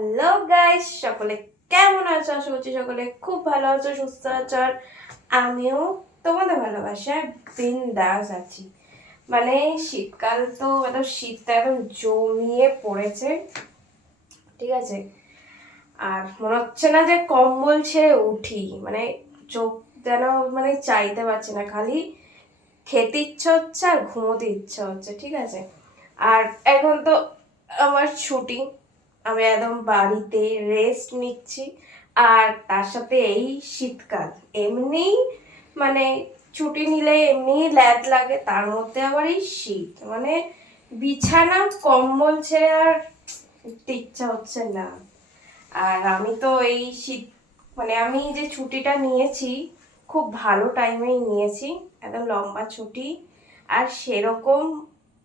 Hello guys, সকলে কেমন আছো? আশা করছি সকলে খুব ভালো আছো, সুস্থ আছো। আর আমিও তোমাদের ভালোবাসায় বিন্দাস আছি। মানে শীতকাল তো একদম, শীতটা একদম জমিয়ে পড়েছে, ঠিক আছে। আর মনে হচ্ছে না যে কম্বল ছেড়ে উঠি, মানে চোখ যেন মানে চাইতে পারছি না, খালি খেতে ইচ্ছা হচ্ছে আর ঘুমোতে ইচ্ছা হচ্ছে, ঠিক আছে। আর এখন তো আমার ছুটি, আমি একদম বাড়িতে রেস্ট নিচ্ছি। আর তার সাথে এই শীতকাল এমনি, মানে ছুটি নিলে এমনি ল্যাদ লাগে, তার মধ্যে আবার এই শীত, মানে বিছানা কম্বল ছেড়ে আর উঠতে ইচ্ছা হচ্ছে না। আর আমি তো এই শীত, মানে আমি যে ছুটিটা নিয়েছি খুব ভালো টাইমেই নিয়েছি, একদম লম্বা ছুটি। আর সেরকম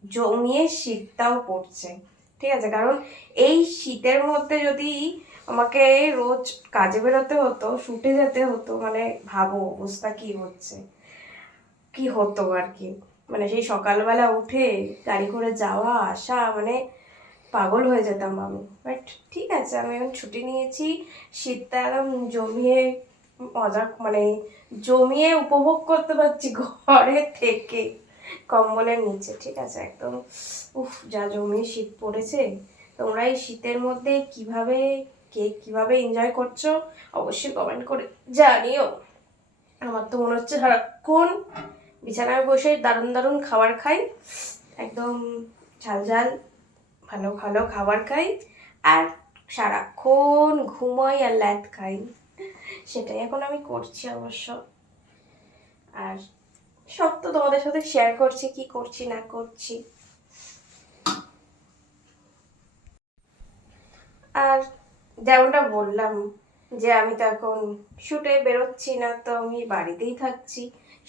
জমিয়ে শীতটাও পড়ছে, ঠিক আছে। কারণ এই শীতের মধ্যে যদি আমাকে রোজ কাজে বেরোতে হতো, শুটে যেতে হতো, মানে ভাবো অবস্থা কি হচ্ছে, কি হতো আর কি। মানে সেই সকালবেলা উঠে গাড়ি করে যাওয়া আসা, মানে পাগল হয়ে যেতাম আমি। বাট ঠিক আছে, আমি এখন ছুটি নিয়েছি, শীতটা একদম জমিয়ে মজা, মানে জমিয়ে উপভোগ করতে পারছি ঘরে থেকে কম্বলের নিচে, ঠিক আছে। একদম উফ, যা জমিয়ে শীত পড়েছে। তোমরা এই শীতের মধ্যে কিভাবে এনজয় করছো অবশ্যই কমেন্ট করে জানিও। আমার তো মনে হচ্ছে সারাক্ষণ বিছানায় বসে দারুণ দারুণ খাবার খাই, একদম ঝাল ঝাল ভালো ভালো খাবার খাই, আর সারাক্ষণ ঘুমাই আর ল্যাদ খাই। সেটাই এখন আমি করছি অবশ্য। আর সব তো তোমাদের সাথে শেয়ার করছি, কি করছি না করছি। আর যেমনটা বললাম যে আমি তো এখন শুটে বেরোচ্ছি না, তো আমি বাড়িতেই থাকছি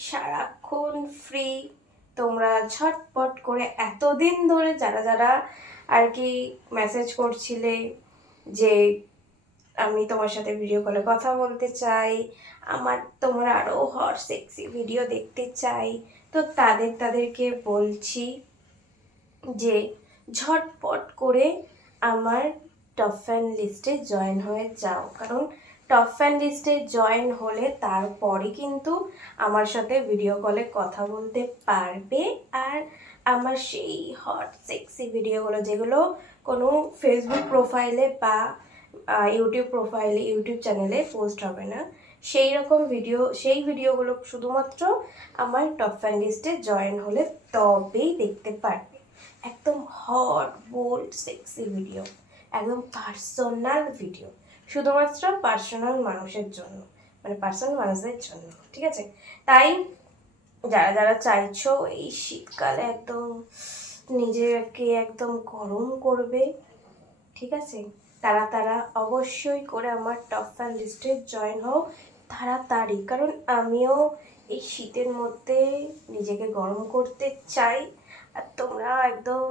সারাক্ষণ ফ্রি। তোমরা ঝটপট করে এতদিন ধরে যারা যারা আর কি মেসেজ করছিলে যে আমি তোমার সাথে ভিডিও কলে কথা বলতে চাই, তোমরা আরও হট সেক্সি ভিডিও দেখতে চাই, তো তাদেরকে বলছি যে ঝটপট করে আমার টপ ফ্যান লিস্টে জয়েন হয়ে যাও। কারণ টপ ফ্যান লিস্টে জয়েন হলে তারপরে কিন্তু আমার সাথে ভিডিও কলে কথা বলতে পারবে। আর আমার সেই হট সেক্সি ভিডিওগুলো, যেগুলো কোনো ফেসবুক প্রোফাইলে বা ইউটিউব চ্যানেলে পোস্ট হবে না, সেই ভিডিওগুলো শুধুমাত্র আমার টপ ফ্যান লিস্টে জয়েন হলে তবেই দেখতে পারবে। একদম হট বোল্ড সেক্সি ভিডিও, একদম পার্সোনাল ভিডিও, শুধুমাত্র পার্সোনাল মানুষের জন্য, মানে পার্সোনাল মানুষদের জন্য, ঠিক আছে। তাই যারা যারা চাইছো এই শীতকালে একদম নিজেকে একদম গরম করবে, ঠিক আছে, তারা তারা অবশ্যই করে আমার টপ ফ্যান লিস্টে জয়েন হও তাড়াতাড়ি। কারণ আমিও এই শীতের মধ্যে নিজেকে গরম করতে চাই। আর তোমরা একদম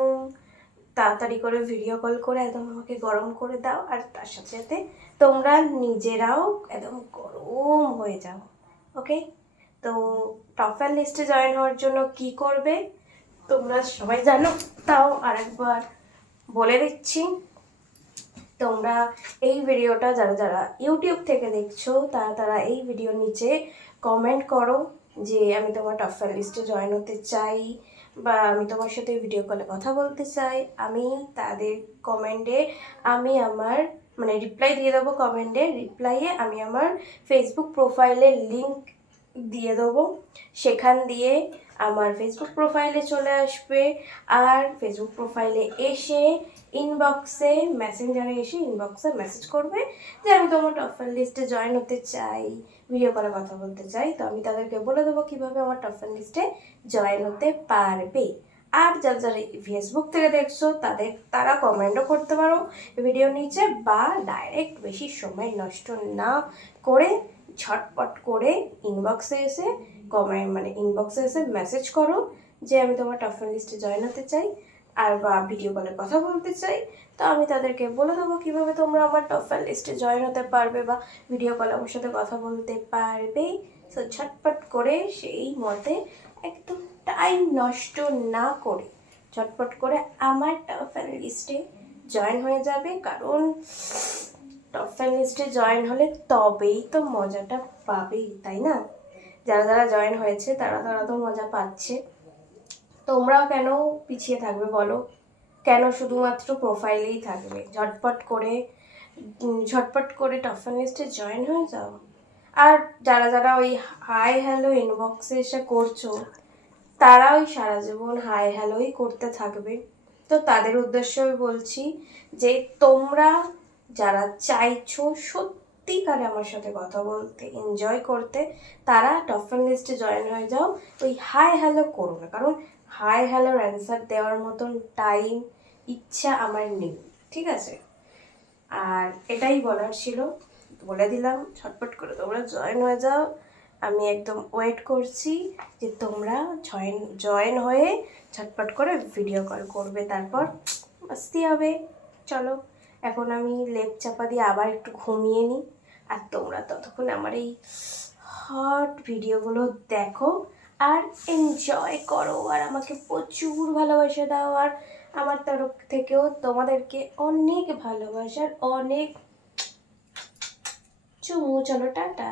তাড়াতাড়ি করে ভিডিও কল করে একদম আমাকে গরম করে দাও, আর তার সাথে সাথে তোমরা নিজেরাও একদম গরম হয়ে যাও, ওকে। তো টপ ফ্যান লিস্টে জয়েন হওয়ার জন্য কি করবে তোমরা সবাই জানো, তাও আরেকবার বলে দিচ্ছি। তোমরা এই ভিডিওটা যারা যারা ইউটিউব থেকে দেখছো, তারা তারা এই ভিডিওর নিচে কমেন্ট করো যে আমি তোমার টপ ফ্যান লিস্টে জয়েন হতে চাই, বা আমি তোমার সাথে ভিডিও কলে কথা বলতে চাই। আমি তাদের কমেন্টে আমি আমার, মানে রিপ্লাই দিয়ে দেবো, কমেন্টে রিপ্লাইয়ে আমি আমার ফেসবুক প্রোফাইলের লিঙ্ক দিয়ে দেবো। সেখান দিয়ে আমার ফেসবুক প্রোফাইলে চলে আসবে। আর ফেসবুক প্রোফাইলে এসে ইনবক্সে, মেসেঞ্জারে এসে ইনবক্সে মেসেজ করবে যে আমি তোমার টপ ফ্যান লিস্টে জয়েন হতে চাই, ভিডিও কলে কথা বলতে চাই। তো আমি তাদেরকে বলে দেবো কীভাবে আমার টপ ফ্যান লিস্টে জয়েন হতে পারবে। আর যারা যারা ফেসবুক থেকে দেখছো তারা কমেন্টও করতে পারো ভিডিও নিচে, বা ডাইরেক্ট বেশি সময় নষ্ট না করে ঝটপট করে ইনবক্সে এসে মেসেজ করো যে আমি তোমার টপ ফ্যান লিস্টে জয়েন হতে চাই, আর বা ভিডিও কলে কথা বলতে চাই। তো আমি তাদেরকে বলে দেবো কীভাবে তোমরা আমার টপ ফ্যান লিস্টে জয়েন হতে পারবে বা ভিডিও কলে আমার সাথে কথা বলতে পারবে। তো ঝটপট করে সেই মতে, একদম টাইম নষ্ট না করে ঝটপট করে আমার টপ ফ্যান লিস্টে জয়েন হয়ে যাবে, কারণ টপ ফ্যান লিস্টে জয়েন হলে তবেই তো মজাটা পাবেই, তাই না? যারা যারা জয়েন হয়েছে তারা তারা তো মজা পাচ্ছে, তোমরাও কেন পিছিয়ে থাকবে বলো? কেন শুধুমাত্র প্রোফাইলেই থাকবে? ঝটপট করে টপ ফ্যান লিস্টে জয়েন হয়ে যাও। আর যারা যারা ওই হাই হ্যালো ইনবক্সে এসে করছো, তারা ওই সারা জীবন হাই হ্যালোই করতে থাকবে। তো তাদের উদ্দেশ্যে আমি বলছি যে তোমরা যারা চাইছো সত্যিকারে আমার সাথে কথা বলতে, এনজয় করতে, তারা টপ ফ্যান লিস্টে জয়েন হয়ে যাও। ওই হাই হ্যালো করো না, কারণ হাই হ্যালোর অ্যান্সার দেওয়ার মতন টাইম, ইচ্ছা আমার নেই, ঠিক আছে? আর এটাই বলার ছিল, বলে দিলাম। ঝটপট করে তোমরা জয়েন হয়ে যাও, আমি একদম ওয়েট করছি যে তোমরা জয়েন হয়ে ঝটপট করে ভিডিও কল করবে, তারপর মাস্তি হবে। চলো, এখন আমি লেপ চাপা দিয়ে আবার একটু ঘুমিয়ে নিই, আর তোমরা ততক্ষণ আমার এই হট ভিডিওগুলো দেখো আর এনজয় করো, আর আমাকে প্রচুর ভালোবাসা দাও। আর আমার তরফ থেকেও তোমাদেরকে অনেক ভালোবাসার অনেক চুমু। চলো, টাটা।